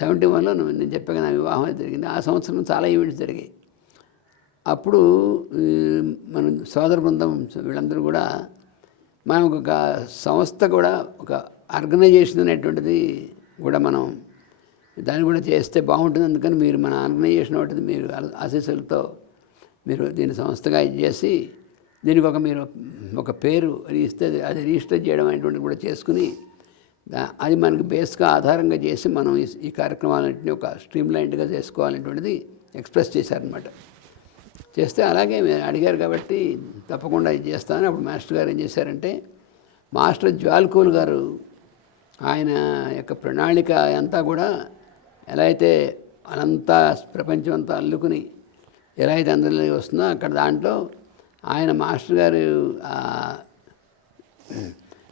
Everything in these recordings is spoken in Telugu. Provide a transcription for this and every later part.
సెవెంటీ వన్లో నేను చెప్పాను నా వివాహం అయితే జరిగింది. ఆ సంవత్సరం చాలా ఈవెంట్స్ జరిగాయి. అప్పుడు మన సోదర బృందం వీళ్ళందరూ కూడా మనం ఒక సంస్థ కూడా ఒక ఆర్గనైజేషన్ అనేటువంటిది కూడా మనం దాన్ని కూడా చేస్తే బాగుంటుంది. అందుకని మీరు మన ఆర్గనైజేషన్ ఒకటి మీరు ఆశీస్సులతో మీరు దీని సంస్థగా ఇది చేసి దీనికి ఒక మీరు ఒక పేరు ఇస్తే అది రిజిస్టర్ చేయడం అనేటువంటిది కూడా చేసుకుని అది మనకి బేస్గా ఆధారంగా చేసి మనం ఈ- కార్యక్రమాలన్నింటినీ ఒక స్ట్రీమ్ లైన్డ్గా చేసుకోవాలనేటువంటిది ఎక్స్ప్రెస్ చేశారనమాట చేస్తే అలాగే మీరు అడిగారు కాబట్టి తప్పకుండా ఇది చేస్తాను అప్పుడు మాస్టర్ గారు ఏం చేశారంటే మాస్టర్ జ్వాల్కూల్ గారు ఆయన యొక్క ప్రణాళిక అంతా కూడా ఎలా అయితే అనంతా ప్రపంచం అంతా అల్లుకుని ఎలా అయితే అందరిలో వస్తుందో అక్కడ దాంట్లో ఆయన మాస్టర్ గారు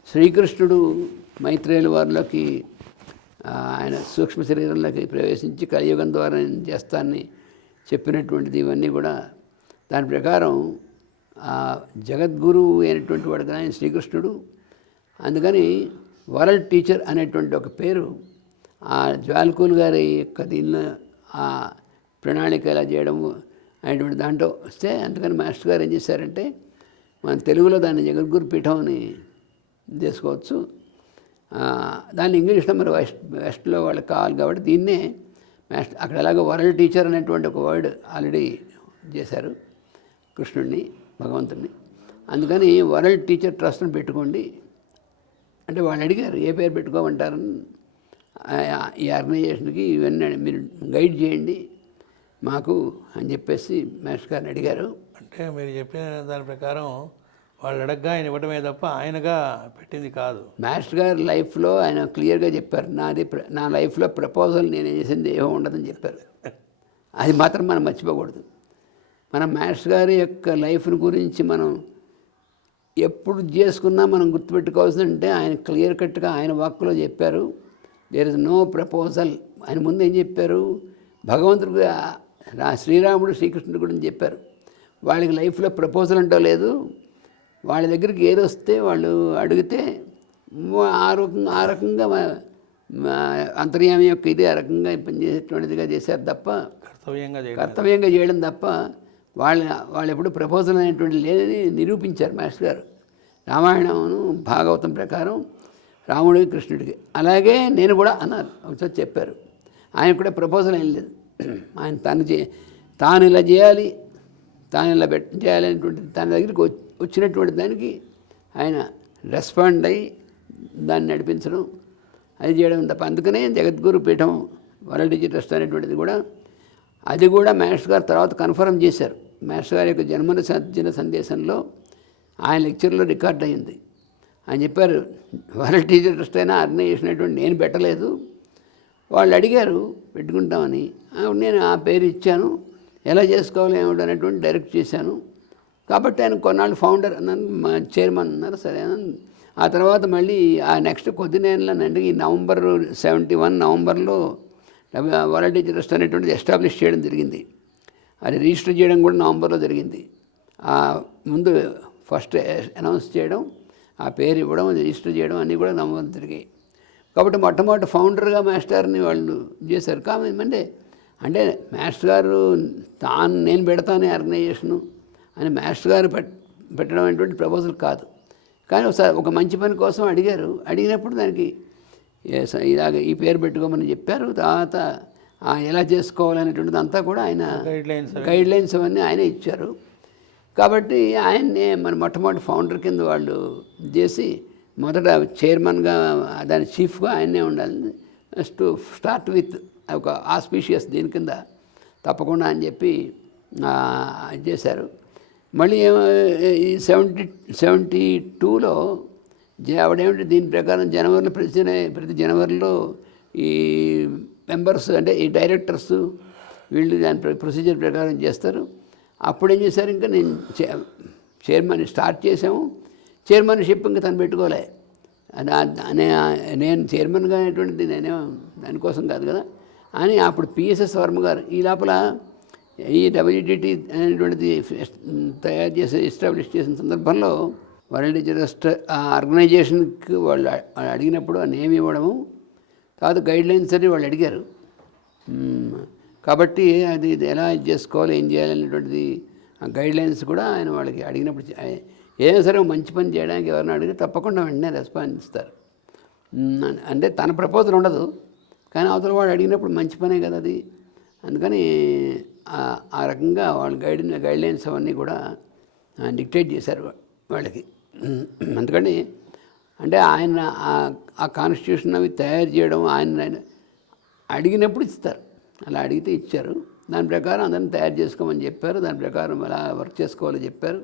శ్రీకృష్ణుడు మైత్రేయుల వారిలోకి ఆయన సూక్ష్మ శరీరంలోకి ప్రవేశించి కలియుగం ద్వారా నేను చేస్తానని చెప్పినటువంటిది ఇవన్నీ కూడా దాని ప్రకారం ఆ, జగద్గురువు అయినటువంటి వాడు కదా ఆయన శ్రీకృష్ణుడు. అందుకని వరల్డ్ టీచర్ అనేటువంటి ఒక పేరు ఆ జ్వాల్కూల్ గారి యొక్క దీనిలో ఆ ప్రణాళిక ఎలా చేయడము అనేటువంటి దాంట్లో వస్తే అందుకని మాస్టర్ గారు ఏం చేశారంటే మన తెలుగులో దాన్ని జగద్గురు పీఠం అని చేసుకోవచ్చు. దాన్ని ఇంగ్లీష్లో మరి వెస్ట్ వెస్ట్లో వాళ్ళకి కావాలి కాబట్టి దీన్నే మాస్టర్ అక్కడ ఎలాగో వరల్డ్ టీచర్ అనేటువంటి ఒక వర్డ్ ఆల్రెడీ చేశారు కృష్ణుడిని భగవంతుడిని. అందుకని వరల్డ్ టీచర్ ట్రస్ట్ని పెట్టుకోండి. అంటే వాళ్ళు అడిగారు ఏ పేరు పెట్టుకోమంటారని. ఈ ఆర్గనైజేషన్కి ఇవన్నీ మీరు గైడ్ చేయండి మాకు అని చెప్పేసి మాస్టర్ గారిని అడిగారు. అంటే మీరు చెప్పిన దాని ప్రకారం వాళ్ళు అడగ్గా ఆయన ఇవ్వడమే తప్ప ఆయనగా పెట్టింది కాదు. మాస్టర్ గారి లైఫ్లో ఆయన క్లియర్గా చెప్పారు నాది నా లైఫ్లో ప్రపోజల్ నేను చేసింది ఏమో ఉండదని చెప్పారు. అది మాత్రం మనం మర్చిపోకూడదు. మన మాస్టర్ గారి యొక్క లైఫ్ని గురించి మనం ఎప్పుడు చేసుకున్నా మనం గుర్తుపెట్టుకోవాల్సిందంటే ఆయన క్లియర్ కట్గా ఆయన వాక్కులో చెప్పారు దేర్ ఇస్ నో ప్రపోజల్ ఆయన ముందు ఏం చెప్పారు? భగవంతుడు రా శ్రీరాముడు శ్రీకృష్ణుడు గురించి చెప్పారు. వాళ్ళకి లైఫ్లో ప్రపోజల్ అంటూ లేదు వాళ్ళ దగ్గరికి ఏది వస్తే వాళ్ళు అడిగితే ఆ రకంగా ఆ రకంగా అంతర్యామి యొక్క ఇది ఆ రకంగా పనిచేసేటువంటిదిగా చేశారు తప్ప కర్తవ్యంగా కర్తవ్యంగా చేయడం తప్ప వాళ్ళ వాళ్ళు ఎప్పుడు ప్రపోజల్ అనేటువంటి లేదని నిరూపించారు మాస్టర్ గారు. రామాయణమును భాగవతం ప్రకారం రాముడికి కృష్ణుడికి. అలాగే నేను కూడా అన్నారు ఒకసారి చెప్పారు. ఆయన కూడా ప్రపోజల్ ఏం లేదు. ఆయన తను చే తాను ఇలా చేయాలి తాను ఇలా పెట్ చేయాలి అనేటువంటి తన దగ్గరికి వచ్చి- వచ్చినటువంటి దానికి ఆయన రెస్పాండ్ అయ్యి దాన్ని నడిపించడం అది చేయడం తప్ప. అందుకనే జగద్గురు పీఠం వరల్డ్ డిజి ట్రస్ట్ అనేటువంటిది కూడా అది కూడా మాస్టర్ గారు తర్వాత కన్ఫర్మ్ చేశారు. మాస్టర్ గారి యొక్క జన్మన దిన సందేశంలో ఆయన లెక్చర్లో రికార్డ్ అయింది. ఆయన చెప్పారు వరల్డ్ టీచర్ ట్రస్ట్ అయినా ఆర్గనైజేషన్ అనేటువంటి నేను పెట్టలేదు. వాళ్ళు అడిగారు పెట్టుకుంటామని. నేను ఆ పేరు ఇచ్చాను. ఎలా చేసుకోవాలి ఏమిటి అనేటువంటి డైరెక్ట్ చేశాను. కాబట్టి ఆయన కొన్నాళ్ళు ఫౌండర్ అన్నాను చైర్మన్ అన్నారు సరే ఆ తర్వాత మళ్ళీ ఆ నెక్స్ట్ కొద్ది నెలలనండి ఈ నవంబర్ సెవెంటీ వన్ నవంబర్లో వరల్డ్ టీచర్ అనేటువంటిది ఎస్టాబ్లిష్ చేయడం జరిగింది. అది రిజిస్టర్ చేయడం కూడా నవంబర్లో జరిగింది. ఆ ముందు ఫస్ట్ అనౌన్స్ చేయడం ఆ పేరు ఇవ్వడం రిజిస్టర్ చేయడం అన్నీ కూడా నవంబర్ జరిగాయి. కాబట్టి మొట్టమొదటి ఫౌండర్గా మాస్టర్ని వాళ్ళు చేశారు. కాబట్టి అంటే అంటే మాస్టర్ గారు తాను నేను పెడతానే ఆర్గనైజేషను అని మాస్టర్ గారు పెట్ పెట్టడం అనేటువంటి ప్రపోజల్ కాదు. కానీ ఒకసారి ఒక మంచి పని కోసం అడిగారు. అడిగినప్పుడు దానికి ఇలాగ ఈ పేరు పెట్టుకోమని చెప్పారు. తర్వాత ఎలా చేసుకోవాలనేటువంటిది అంతా కూడా ఆయన గైడ్ లైన్స్ గైడ్ లైన్స్ అవన్నీ ఆయనే ఇచ్చారు. కాబట్టి ఆయన్నే మన మొట్టమొదటి ఫౌండర్ కింద వాళ్ళు చేసి మొదట చైర్మన్గా దాని చీఫ్గా ఆయన్నే ఉండాలి. ఫస్ట్ స్టార్ట్ విత్ ఒక ఆస్పీషియస్ దీని కింద తప్పకుండా అని చెప్పి చేశారు. మళ్ళీ ఈ సెవెంటీ సెవెంటీ టూలో జ- ఆవిడేమిటి దీని ప్రకారం జనవరిలో ప్రతి ప్రతి జనవరిలో ఈ మెంబర్స్ అంటే ఈ డైరెక్టర్స్ వీళ్ళు దాని ప్ర- ప్రొసీజర్ ప్రకారం చేస్తారు. అప్పుడు ఏం చేశారు ఇంకా నేను చైర్మన్ స్టార్ట్ చేసాము చైర్మన్షిప్ ఇంకా తను పెట్టుకోలే. అది నేను చైర్మన్గా అనేటువంటిది నేనే దానికోసం కాదు కదా. అని అప్పుడు పిఎస్ఎస్ వర్మ గారు ఈ లోపల ఈ డబ్ల్యూడిటి అనేటువంటిది తయారు చేసి ఎస్టాబ్లిష్ చేసిన సందర్భంలో వరల్డ్ జస్ట్ ఆ ఆర్గనైజేషన్కి వాళ్ళు వాళ్ళు అడిగినప్పుడు ఆ నేమ్ ఇవ్వడము కాదు గైడ్ లైన్స్ అని వాళ్ళు అడిగారు. కాబట్టి అది ఇది ఎలా చేసుకోవాలి ఏం చేయాలి అనేటువంటిది ఆ గైడ్ లైన్స్ కూడా ఆయన వాళ్ళకి అడిగినప్పుడు ఏదైనా సరే మంచి పని చేయడానికి ఎవరిని అడిగితే తప్పకుండా వెంటనే రెస్పాన్స్ ఇస్తారు. అంటే తన ప్రపోజల్ ఉండదు. కానీ అవతల వాడు అడిగినప్పుడు మంచి పనే కదా అది. అందుకని ఆ- రకంగా వాళ్ళు గైడ్ గైడ్ లైన్స్ అవన్నీ కూడా డిక్టేట్ చేశారు వాళ్ళకి. అందుకని అంటే ఆయన ఆ- ఆ కాన్స్టిట్యూషన్ అవి తయారు చేయడం ఆయన ఆయన అడిగినప్పుడు ఇస్తారు. అలా అడిగితే ఇచ్చారు. దాని ప్రకారం అందరిని తయారు చేసుకోమని చెప్పారు. దాని ప్రకారం ఎలా వర్క్ చేసుకోవాలో చెప్పారు.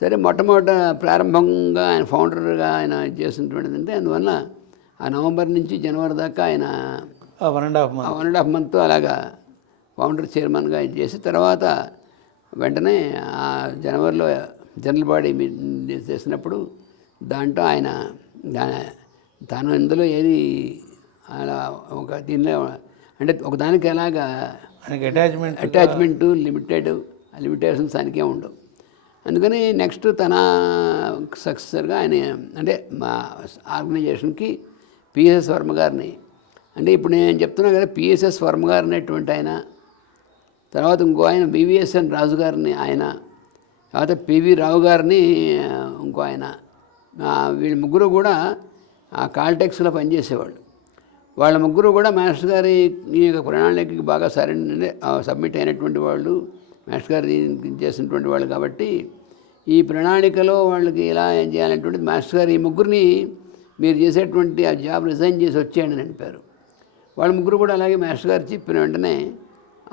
సరే మొట్టమొదట ప్రారంభంగా ఆయన ఫౌండర్గా ఆయన చేసినటువంటిది అంటే అందువల్ల ఆ నవంబర్ నుంచి జనవరి దాకా ఆయన one and half month. One and half month అలాగా ఫౌండర్ చైర్మన్గా ఆయన చేసి తర్వాత వెంటనే ఆ జనవరిలో జనరల్ బాడీ మీటింగ్ చేసినప్పుడు దాంట్లో ఆయన తాను ఇందులో ఏది అలా ఒక దీనిలో అంటే ఒకదానికి ఎలాగా అటాచ్మెంట్ అటాచ్మెంట్ లిమిటెడ్ లిమిటేషన్స్ ఆయనకే ఉండవు. అందుకని నెక్స్ట్ తన సక్సెసర్గా ఆయన అంటే మా ఆర్గనైజేషన్కి పిఎస్ఎస్ వర్మ గారిని. అంటే ఇప్పుడు నేను చెప్తున్నా కదా పిఎస్ఎస్ వర్మ గారు అనేటువంటి ఆయన తర్వాత ఇంకో ఆయన బివిఎస్ఎన్ రాజు గారిని ఆయన తర్వాత పివి రావు గారిని ఇంకో ఆయన. వీళ్ళ ముగ్గురు కూడా ఆ కాల్టెక్స్లో పనిచేసేవాళ్ళు. వాళ్ళ ముగ్గురు కూడా మాస్టర్ గారి ఈ యొక్క ప్రణాళికకి బాగా సరే సబ్మిట్ అయినటువంటి వాళ్ళు మాస్టర్ గారు చేసినటువంటి వాళ్ళు కాబట్టి ఈ ప్రణాళికలో వాళ్ళకి ఎలా ఏం చేయాలనేటువంటిది మాస్టర్ గారు ఈ ముగ్గురిని మీరు చేసేటువంటి ఆ జాబ్ రిజైన్ చేసి వచ్చేయండి అని అనిపారు వాళ్ళ ముగ్గురు కూడా అలాగే మాస్టర్ గారు చెప్పిన వెంటనే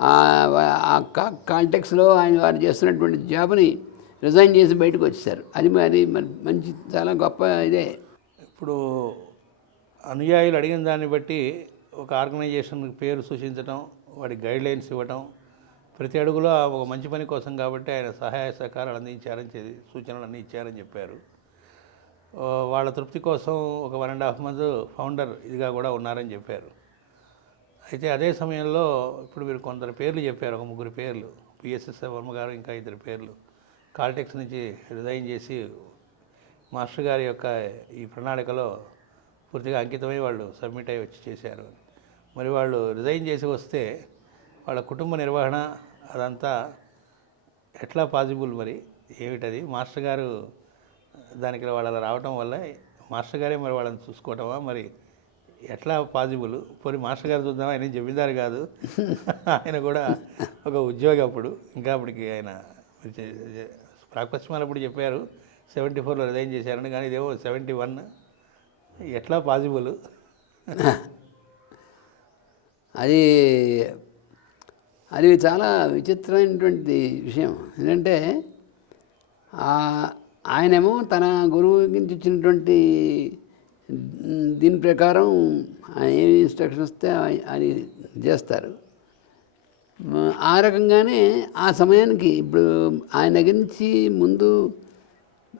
ఆ కా- కాంటెక్స్లో ఆయన వారు చేస్తున్నటువంటి జాబ్ని రిజైన్ చేసి బయటకు వచ్చేసారు అది మరి మంచి చాలా గొప్ప ఇదే. ఇప్పుడు అనుయాయులు అడిగిన దాన్ని బట్టి ఒక ఆర్గనైజేషన్ పేరు సూచించడం వాడి గైడ్ లైన్స్ ఇవ్వటం ప్రతి అడుగులో ఒక మంచి పని కోసం కాబట్టి ఆయన సహాయ సహకారాలు అందించారని చెప్పి సూచనలు అన్నీ ఇచ్చారని చెప్పారు. వాళ్ళ తృప్తి కోసం ఒక one and half month founder ఇదిగా కూడా ఉన్నారని చెప్పారు. అయితే అదే సమయంలో ఇప్పుడు మీరు కొందరు పేర్లు చెప్పారు ఒక ముగ్గురు పేర్లు. పిఎస్ఎస్ వర్మ గారు ఇంకా ఇద్దరు పేర్లు. కాల్టెక్స్ నుంచి రిజైన్ చేసి మాస్టర్ గారి యొక్క ఈ ప్రణాళికలో పూర్తిగా అంకితమై వాళ్ళు సబ్మిట్ అయ్యి వచ్చి చేశారు. మరి వాళ్ళు రిజైన్ చేసి వస్తే వాళ్ళ కుటుంబ నిర్వహణ అదంతా ఎట్లా పాసిబుల్ మరి? ఏమిటది? మాస్టర్ గారు దానికి వాళ్ళు అలా రావటం వల్ల మాస్టర్ గారే మరి వాళ్ళని చూసుకోవటమా? మరి ఎట్లా పాసిబుల్ పోనీ మాస్టర్ గారు చూద్దాం ఆయన జమీందారు కాదు. ఆయన కూడా ఒక ఉద్యోగి అప్పుడు. ఇంకా అప్పటికి ఆయన ప్రాక్పశ్చిమాలు అప్పుడు చెప్పారు. సెవెంటీ ఫోర్లో రిజైన్ చేశారని. కానీ ఇదేమో సెవెంటీ వన్. ఎట్లా పాసిబుల్ అది అది చాలా విచిత్రమైనటువంటి విషయం. ఎందుకంటే ఆయనేమో తన గురువు నుంచి ఇచ్చినటువంటి దీని ప్రకారం ఆయన ఏమి ఇన్స్ట్రక్షన్ వస్తే అని అది చేస్తారు. ఆ రకంగానే ఆ సమయానికి ఇప్పుడు ఆయన దగ్గర నుంచి ముందు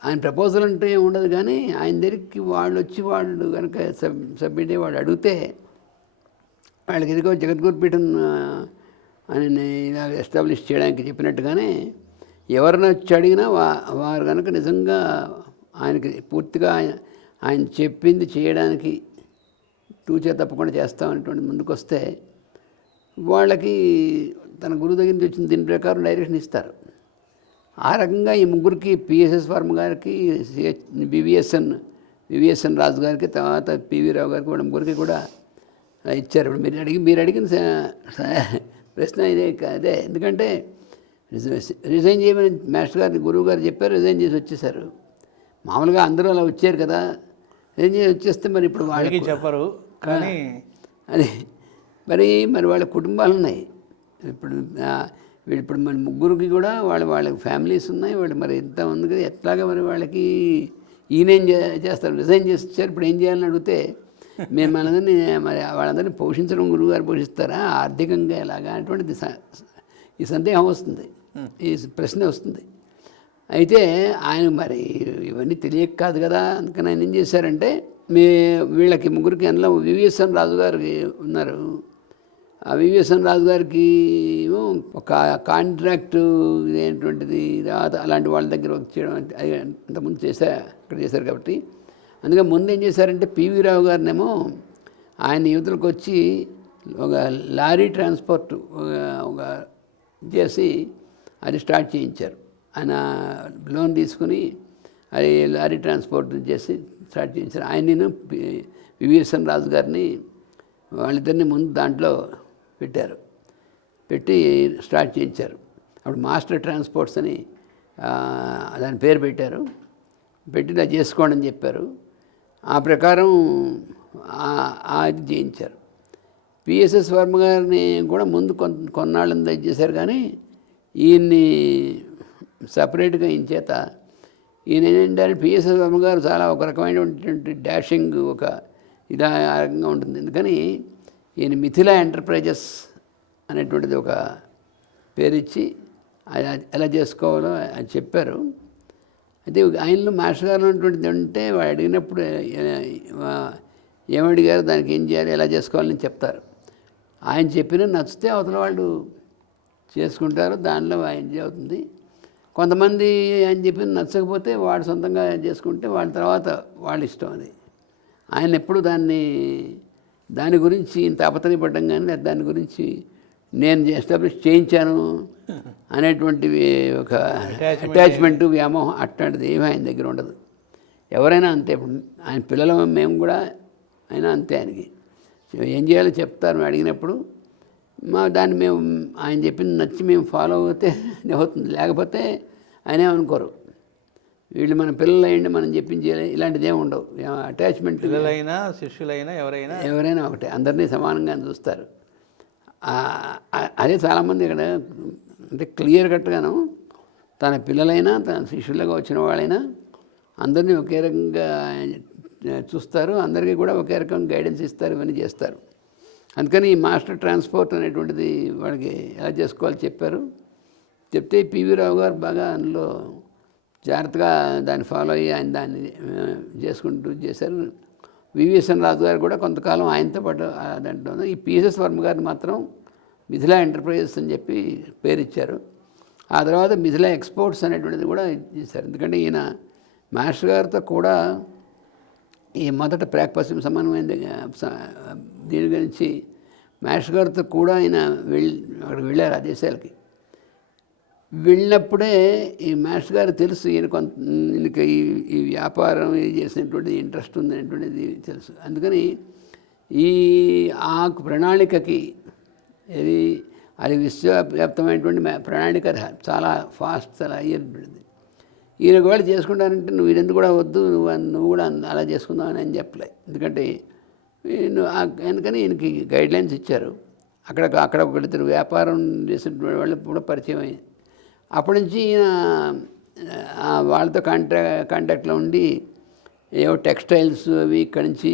ఆయన ప్రపోజల్ అంటే ఏమి ఉండదు కానీ ఆయన దగ్గరికి వాళ్ళు వచ్చి వాళ్ళు కనుక సబ్ సబ్మిట్ అయ్యి వాళ్ళు అడిగితే వాళ్ళకి ఎదుగు జగద్గురుపీఠం అని ఇలా ఎస్టాబ్లిష్ చేయడానికి చెప్పినట్టుగానే ఎవరిని వచ్చి అడిగినా వా వారు కనుక నిజంగా ఆయనకి పూర్తిగా ఆయన ఆయన చెప్పింది చేయడానికి టూచే తప్పకుండా చేస్తామనేటువంటి ముందుకు వస్తే వాళ్ళకి తన గురువు దగ్గర నుంచి వచ్చిన దీని ప్రకారం డైరెక్షన్ ఇస్తారు. ఆ రకంగా ఈ ముగ్గురికి పిఎస్ఎస్ వర్మ గారికి సిహెచ్ వివిఎస్ఎన్ రాజు గారికి తర్వాత పివి రావు గారికి వాళ్ళ ముగ్గురికి కూడా ఇచ్చారు. ఇప్పుడు మీరు అడిగి మీరు అడిగిన స- ప్రశ్న ఇదే అదే. ఎందుకంటే రిజ- రిజైన్ చేయమని మాస్టర్ గారిని గురువు గారు చెప్పారు రిజైన్ చేసి వచ్చేసారు. మామూలుగా అందరూ అలా వచ్చారు కదా. రిజైన్ చేసి వచ్చేస్తే మరి ఇప్పుడు వాళ్ళకి చెప్పరు కానీ అది మరి మరి వాళ్ళ కుటుంబాలు ఉన్నాయి ఇప్పుడు ఇప్పుడు మన ముగ్గురికి కూడా వాళ్ళ వాళ్ళ ఫ్యామిలీస్ ఉన్నాయి. వాళ్ళు మరి ఎంత ఉంది కదా ఎట్లాగా మరి వాళ్ళకి ఈయన ఏం చేస్తారు? రిజైన్ చేసి ఇచ్చారు ఇప్పుడు ఏం చేయాలని అడిగితే మేము వాళ్ళందరినీ మరి వాళ్ళందరినీ పోషించడం గురువు గారు పోషిస్తారా? ఆర్థికంగా ఎలాగా? అటువంటిది ఈ సందేహం వస్తుంది. ఈ ప్రశ్న వస్తుంది. అయితే ఆయన మరి ఇవన్నీ తెలియక కాదు కదా అందుకని ఆయన ఏం చేశారంటే మీ వీళ్ళకి ముగ్గురికి అందులో వివిఎస్ఎన్ రాజు గారికి ఉన్నారు. ఆ వివిఎస్ఎన్ రాజు గారికి ఒక కాంట్రాక్ట్ ఇదేంటువంటిది అలాంటి వాళ్ళ దగ్గర వర్క్ చేయడం అది అంతకుముందు చేశా అక్కడ చేశారు కాబట్టి. అందుకే ముందు ఏం చేశారంటే పివి రావు గారినేమో ఆయన యువతలకు వచ్చి ఒక లారీ ట్రాన్స్పోర్ట్ ఒక- ఒక చేసి అది స్టార్ట్ చేయించారు. ఆయన లోన్ తీసుకుని అది లారీ ట్రాన్స్పోర్ట్ చేసి స్టార్ట్ చేయించారు. ఆయన నేను వివిఎస్ఎన్ రాజు గారిని వాళ్ళిద్దరిని ముందు దాంట్లో పెట్టారు. పెట్టి స్టార్ట్ చేయించారు. అప్పుడు మాస్టర్ ట్రాన్స్పోర్ట్స్ అని దాని పేరు పెట్టారు. పెట్టి ఇలా చేసుకోండి అని చెప్పారు. ఆ ప్రకారం అది చేయించారు. పిఎస్ఎస్ వర్మ గారిని కూడా ముందు కొన్ కొన్నాళ్ళని చేశారు కానీ ఈయన్ని సపరేట్గా ఇంచేత ఈయన ఏంటంటే పిఎస్ గారు చాలా ఒక రకమైనటువంటి డాషింగ్ ఒక ఇదా రకంగా ఉంటుంది. ఎందుకని ఈయన మిథిలా ఎంటర్ప్రైజెస్ అనేటువంటిది ఒక పేరు ఇచ్చి అది ఎలా చేసుకోవాలో అది చెప్పారు. అయితే ఆయనలో మాస్టర్ గారు ఉన్నటువంటిది అంటే వాడు అడిగినప్పుడు ఏమడిగారు దానికి ఏం చేయాలి ఎలా చేసుకోవాలని చెప్తారు. ఆయన చెప్పిన నచ్చితే అవతల వాళ్ళు చేసుకుంటారు దానిలో ఆయన అవుతుంది. కొంతమంది ఆయన చెప్పిన నచ్చకపోతే వాడు సొంతంగా చేసుకుంటే వాళ్ళ తర్వాత వాళ్ళ ఇష్టం అది. ఆయన ఎప్పుడు దాన్ని దాని గురించి తాపత్రయపడ్డం కానీ లేదా దాని గురించి నేను ఎస్టాబ్లిష్ చేయించాను అనేటువంటివి ఒక అటాచ్మెంట్ వ్యామోహం అట్లాంటిది ఏమీ ఆయన దగ్గర ఉండదు. ఎవరైనా అంతే ఆయన పిల్లలు మేము కూడా అయినా అంతే ఆయనకి. ఏం చేయాలో చెప్తారు అడిగినప్పుడు మా దాన్ని మేము ఆయన చెప్పింది నచ్చి మేము ఫాలో అవుతే అవుతుంది. లేకపోతే ఆయన ఏమనుకోరు వీళ్ళు మన పిల్లలు అయ్యండి మనం చెప్పించేయాలి ఇలాంటిది ఏమి ఉండవు. అటాచ్మెంట్ పిల్లలైనా శిష్యులైనా ఎవరైనా ఎవరైనా ఒకటే. అందరినీ సమానంగా చూస్తారు. అదే చాలామంది ఇక్కడ అంటే క్లియర్ కట్గాను తన పిల్లలైనా తన శిష్యులుగా వచ్చిన వాళ్ళైనా అందరినీ ఒకే రకంగా చూస్తారు. అందరికీ కూడా ఒకే రకం గైడెన్స్ ఇస్తారు ఇవన్నీ చేస్తారు. అందుకని ఈ మాస్టర్ ట్రాన్స్పోర్ట్ అనేటువంటిది వాళ్ళకి ఎలా చేసుకోవాలో చెప్పారు. చెప్తే పివి రావు గారు బాగా అందులో జాగ్రత్తగా దాన్ని ఫాలో అయ్యి ఆయన దాన్ని చేసుకుంటూ చేశారు. వివిఎస్ఎన్ రాజు గారు కూడా కొంతకాలం ఆయనతో పాటు దాంట్లో ఈ పిఎస్ఎస్ వర్మ గారిని మాత్రం మిథిలా ఎంటర్ప్రైజెస్ అని చెప్పి పేరు ఇచ్చారు ఆ తర్వాత మిథిలా ఎక్స్పోర్ట్స్ అనేటువంటిది కూడా చేశారు. ఎందుకంటే ఈయన మాస్టర్ గారితో కూడా ఈ మొదట ప్రాక్ పశ్చిమ సమన్వయం దీని గురించి మాస్టర్ గారితో కూడా ఆయన వెళ్ళి అక్కడికి వెళ్ళారు ఆ దేశాలకి. వెళ్ళినప్పుడే ఈ మాస్టర్ గారు తెలుసు ఈయన కొంత ఈయనకి ఈ ఈ వ్యాపారం ఇది చేసినటువంటి ఇంట్రెస్ట్ ఉందనేటువంటిది తెలుసు. అందుకని ఈ ఆ ప్రణాళికకి ఇది అది విశ్వవ్యాప్తమైనటువంటి ప్రణాళిక చాలా ఫాస్ట్ చాలా అయ్యేటువంటిది ఈయన ఒకవేళ చేసుకుంటానంటే నువ్వు ఇది కూడా వద్దు నువ్వు నువ్వు కూడా అలా చేసుకుందాం అని చెప్పలే. ఎందుకంటే ఈయన ఎందుకని ఈయనకి గైడ్లైన్స్ ఇచ్చారు. అక్కడ అక్కడ ఒకరిద్దరు వ్యాపారం చేసిన వాళ్ళు కూడా పరిచయం అయ్యింది అప్పటి నుంచి ఈయన వాళ్ళతో కాంట్రా కాంటాక్ట్లో ఉండి ఏవో టెక్స్టైల్స్ అవి ఇక్కడి నుంచి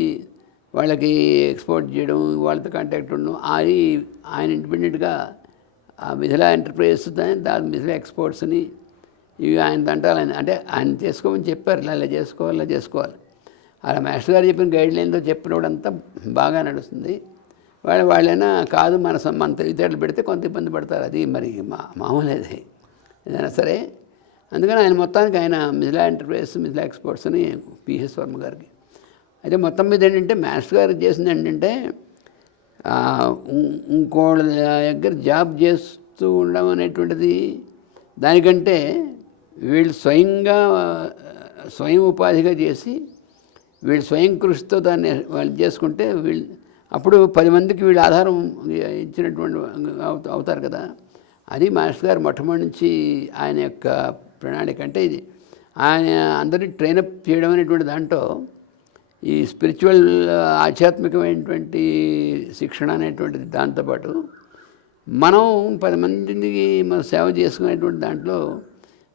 వాళ్ళకి ఎక్స్పోర్ట్ చేయడం వాళ్ళతో కాంటాక్ట్ ఉండడం అది ఆయన ఇండిపెండెంట్గా ఆ మిథిలా ఎంటర్ప్రైజెస్ దాని మిథిలా ఎక్స్పోర్ట్స్ని ఇవి ఆయన దంటాలని అంటే ఆయన చేసుకోమని చెప్పారు. ఇలా చేసుకోవాలి ఇలా చేసుకోవాలి. అలా మాస్టర్ గారు చెప్పిన గైడ్ లైన్తో చెప్పినప్పుడంతా బాగా నడుస్తుంది. వాళ్ళు వాళ్ళైనా కాదు మన మన తెలివితేటలు పెడితే కొంత ఇబ్బంది పడతారు. అది మరి మా మామూలేది ఏదైనా సరే. అందుకని ఆయన మొత్తానికి ఆయన మిథిలా ఎంటర్ప్రైజెస్ మిథిలా ఎక్స్పోర్ట్స్ అని పిహెస్ వర్మ గారికి. అయితే మొత్తం మీద ఏంటంటే మాస్టర్ గారు చేసింది ఏంటంటే ఇంకోళ్ళ దగ్గర జాబ్ చేస్తూ ఉండడం అనేటువంటిది దానికంటే వీళ్ళు స్వయంగా స్వయం ఉపాధిగా చేసి వీళ్ళు స్వయం కృషితో దాన్ని వాళ్ళు చేసుకుంటే వీళ్ళు అప్పుడు పది మందికి వీళ్ళు ఆధారం ఇచ్చినటువంటి అవుతారు కదా. అది మాస్టర్ గారు మొట్టమొదటి నుంచి ఆయన యొక్క ప్రణాళిక అంటే ఇది. ఆయన అందరినీ ట్రైనప్ చేయడం అనేటువంటి దాంట్లో ఈ స్పిరిచువల్ ఆధ్యాత్మికమైనటువంటి శిక్షణ అనేటువంటిది దాంతోపాటు మనం పది మందికి మనం సేవ చేసుకునేటువంటి దాంట్లో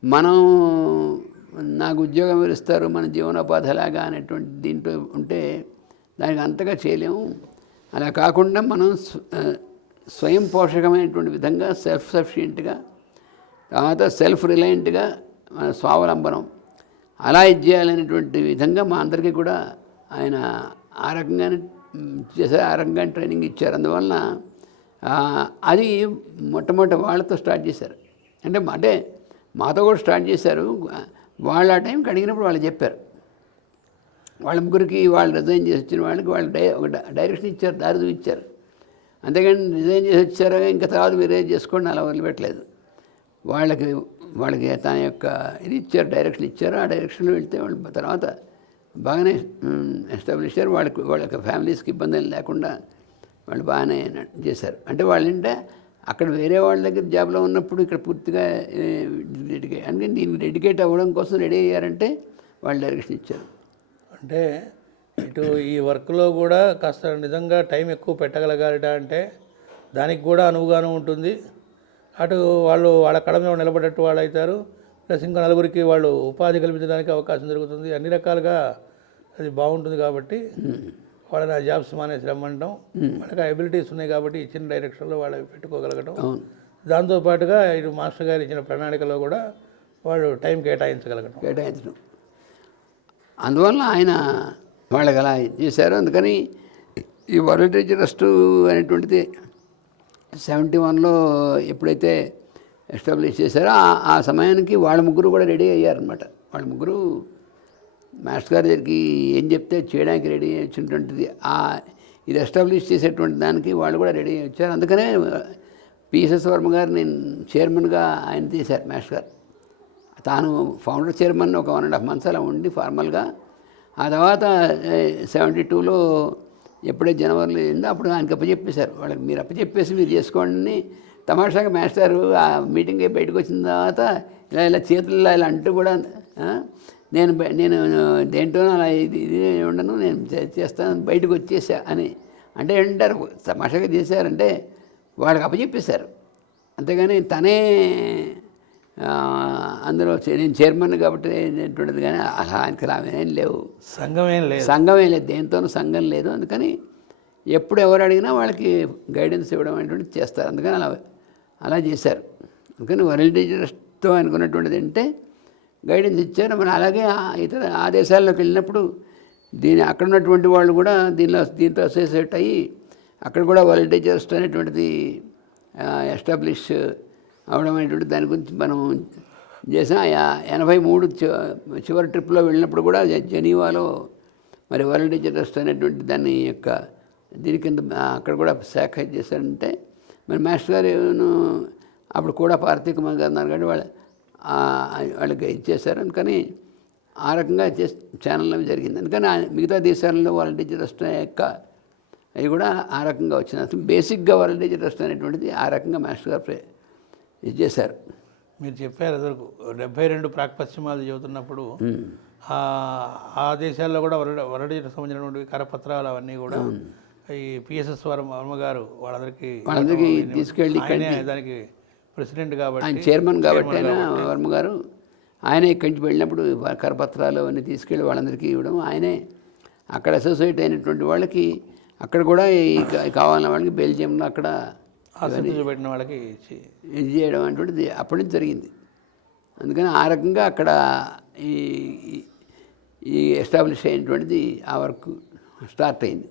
మనం నాకు ఉద్యోగం వివరిస్తారు ఇస్తారు మన జీవనోపాధి ఎలాగా అనేటువంటి దీంట్లో ఉంటే దానికి అంతగా చేయలేము. అలా కాకుండా మనం స్వయం పోషకమైనటువంటి విధంగా సెల్ఫ్ సఫిషియెంట్గా తర్వాత సెల్ఫ్ రిలయంట్గా మన స్వావలంబనం. అలా ఇది చేయాలనేటువంటి విధంగా మా అందరికీ కూడా ఆయన ఆ రకంగానే మ్, చేశారు ఆ రకంగానే ట్రైనింగ్ ఇచ్చారు. అందువలన అది మొట్టమొదటి వాళ్ళతో స్టార్ట్ చేశారు. అంటే మా- అంటే మాతో కూడా స్టార్ట్ చేశారు. వాళ్ళు ఆ టైంకి అడిగినప్పుడు వాళ్ళు చెప్పారు. వాళ్ళ ముగ్గురికి వాళ్ళు రిజైన్ చేసి వచ్చిన వాళ్ళకి వాళ్ళు డై ఒక డైరెక్షన్ ఇచ్చారు దారి చూపించారు. అంతేగాని రిజైన్ చేసి వచ్చారా ఇంకా తర్వాత మీరు ఏం చేసుకోండి అలా వదిలిపెట్టలేదు. వాళ్ళకి వాళ్ళకి తన యొక్క ఇది ఇచ్చారు డైరెక్షన్ ఇచ్చారు. ఆ డైరెక్షన్లో వెళ్తే వాళ్ళు తర్వాత బాగానే ఎస్టాబ్లిష్ అయ్యారు. వాళ్ళకి వాళ్ళ యొక్క ఫ్యామిలీస్కి ఇబ్బందులు లేకుండా వాళ్ళు బాగానే చేశారు. అంటే వాళ్ళంటే అక్కడ వేరే వాళ్ళ దగ్గర జాబ్లో ఉన్నప్పుడు ఇక్కడ పూర్తిగా డెడికేట్ అంటే దీనికి డెడికేట్ అవ్వడం కోసం రెడీ అయ్యారంటే వాళ్ళు డైరెక్షన్ ఇచ్చారు. అంటే ఇటు ఈ వర్క్లో కూడా కాస్త నిజంగా టైం ఎక్కువ పెట్టగలగాలట అంటే దానికి కూడా అనువుగాను ఉంటుంది. అటు వాళ్ళు వాళ్ళ కడ మీద నిలబడేట్టు వాళ్ళు అవుతారు ప్లస్ ఇంకా నలుగురికి వాళ్ళు ఉపాధి కల్పించడానికి అవకాశం జరుగుతుంది అన్ని రకాలుగా అది బాగుంటుంది కాబట్టి వాళ్ళని ఆ జాబ్స్ మానేసి రమ్మంటాం. వాళ్ళకి ఎబిలిటీస్ ఉన్నాయి కాబట్టి ఇచ్చిన డైరెక్షన్లో వాళ్ళు పెట్టుకోగలగటం. అవును. దాంతోపాటుగా ఇటు మాస్టర్ గారు ఇచ్చిన ప్రణాళికలో కూడా వాళ్ళు టైం కేటాయించగలగటం. కేటాయించడం అందువల్ల ఆయన వాళ్ళకి అలా చేశారు. అందుకని ఈ వరల్డ్ ట్రస్ట్ అనేటువంటిది సెవెంటీ వన్లో ఎప్పుడైతే ఎస్టాబ్లిష్ చేశారో ఆ సమయానికి వాళ్ళ ముగ్గురు కూడా రెడీ అయ్యారనమాట వాళ్ళ ముగ్గురు మాస్టర్ గారి దగ్గరికి ఏం చెప్తే చేయడానికి రెడీ వచ్చినటువంటిది. ఆ ఇది ఎస్టాబ్లిష్ చేసేటువంటి దానికి వాళ్ళు కూడా రెడీ అయ్యి వచ్చారు. అందుకనే పిఎస్ఎస్ వర్మ గారు నేను చైర్మన్గా ఆయన తీశారు మాస్టర్ గారు. తాను ఫౌండర్ చైర్మన్ ఒక వన్ అండ్ హాఫ్ మంత్స్ అలా ఉండి ఫార్మల్గా ఆ తర్వాత సెవెంటీ టూలో ఎప్పుడే జనవరిలో అయిందో అప్పుడు ఆయనకి అప్పచెప్పేశారు. వాళ్ళకి మీరు అప్పచెప్పేసి మీరు చేసుకోండి. తమాషాగా మాస్టర్ ఆ మీటింగ్ బయటకు వచ్చిన తర్వాత ఇలా ఇలా చేతుల్లో ఇలా అంటూ కూడా నేను నేను దేంటోనో అలా ఇది ఇది ఉండను నేను చేస్తాను బయటకు వచ్చేసా అని అంటే ఏంటారు తమాషాగా చేశారంటే వాళ్ళకి అప్పచెప్పేశారు. అంతేగాని తనే అందులో నేను చైర్మన్ కాబట్టి ఏంటంటుంది కానీ అలా ఆయనకి ఏం లేవు. సంఘం ఏం లేదు. సంఘం ఏం లేదు. దేంతోనూ సంఘం లేదు. అందుకని ఎప్పుడు ఎవరు అడిగినా వాళ్ళకి గైడెన్స్ ఇవ్వడం అనేటువంటిది చేస్తారు. అందుకని అలా అలా చేశారు. అందుకని వరల్డ్ టీచర్స్తో అనుకున్నటువంటిది అంటే గైడెన్స్ ఇచ్చారు. మరి అలాగే ఇతర ఆ దేశాల్లోకి వెళ్ళినప్పుడు దీని అక్కడ ఉన్నటువంటి వాళ్ళు కూడా దీనిలో దీంతో అసోసియేట్ అయ్యి అక్కడ కూడా వరల్డ్ అనేటువంటిది ఎస్టాబ్లిష్ అవడం అనేటువంటి దాని గురించి మనం చేసాం. ఎనభై మూడు చివరి ట్రిప్లో వెళ్ళినప్పుడు కూడా జెనీవాలో మరి వరల్డ్ ట్రస్ట్ అనేటువంటి దాని యొక్క దీని కింద అక్కడ కూడా శాఖ చేశారంటే మరి మాస్టర్ గారు అప్పుడు కూడా పార్థిక కుమార్ గారు ఉన్నారు కాబట్టి వాళ్ళ వాళ్ళకి ఇచ్చేశారు అందుకని ఆ రకంగా చే ఛానల్లో జరిగింది. అందుకని ఆ మిగతా దేశాలలో వరల్డ్ ట్రస్ట్ యొక్క అవి కూడా ఆ రకంగా వచ్చిన బేసిక్గా వరల్డ్ ట్రస్ట్ అనేటువంటిది ఆ రకంగా మాస్టర్ గారు ప్రే- ఇది చేశారు. మీరు చెప్పారు అసలు డెబ్బై రెండు ప్రాక్పశ్చిమాలు చెబుతున్నప్పుడు ఆ ఆ దేశాల్లో కూడా వరడ వరడీకి సంబంధించినటువంటి కరపత్రాలు అవన్నీ కూడా ఈ పిఎస్ఎస్ వర్మ గారు వాళ్ళందరికీ వాళ్ళందరికీ తీసుకెళ్ళి దానికి ప్రెసిడెంట్ కాబట్టి ఆయన చైర్మన్ కాబట్టి ఆయన వర్మ గారు ఆయనే ఇక్కడి నుంచి వెళ్ళినప్పుడు కరపత్రాలు అవన్నీ తీసుకెళ్ళి వాళ్ళందరికీ ఇవ్వడం ఆయనే. అక్కడ అసోసియేట్ అయినటువంటి వాళ్ళకి అక్కడ కూడా కావాలన్న వాళ్ళకి బెల్జియంలో అక్కడ చూపెట్టిన వాళ్ళకి ఇది చేయడం అనేటువంటిది అప్పటి నుంచి జరిగింది. అందుకని ఆ రకంగా అక్కడ ఈ ఈ- ఈ ఎస్టాబ్లిష్ అయినటువంటిది ఆ వర్క్ స్టార్ట్ అయింది.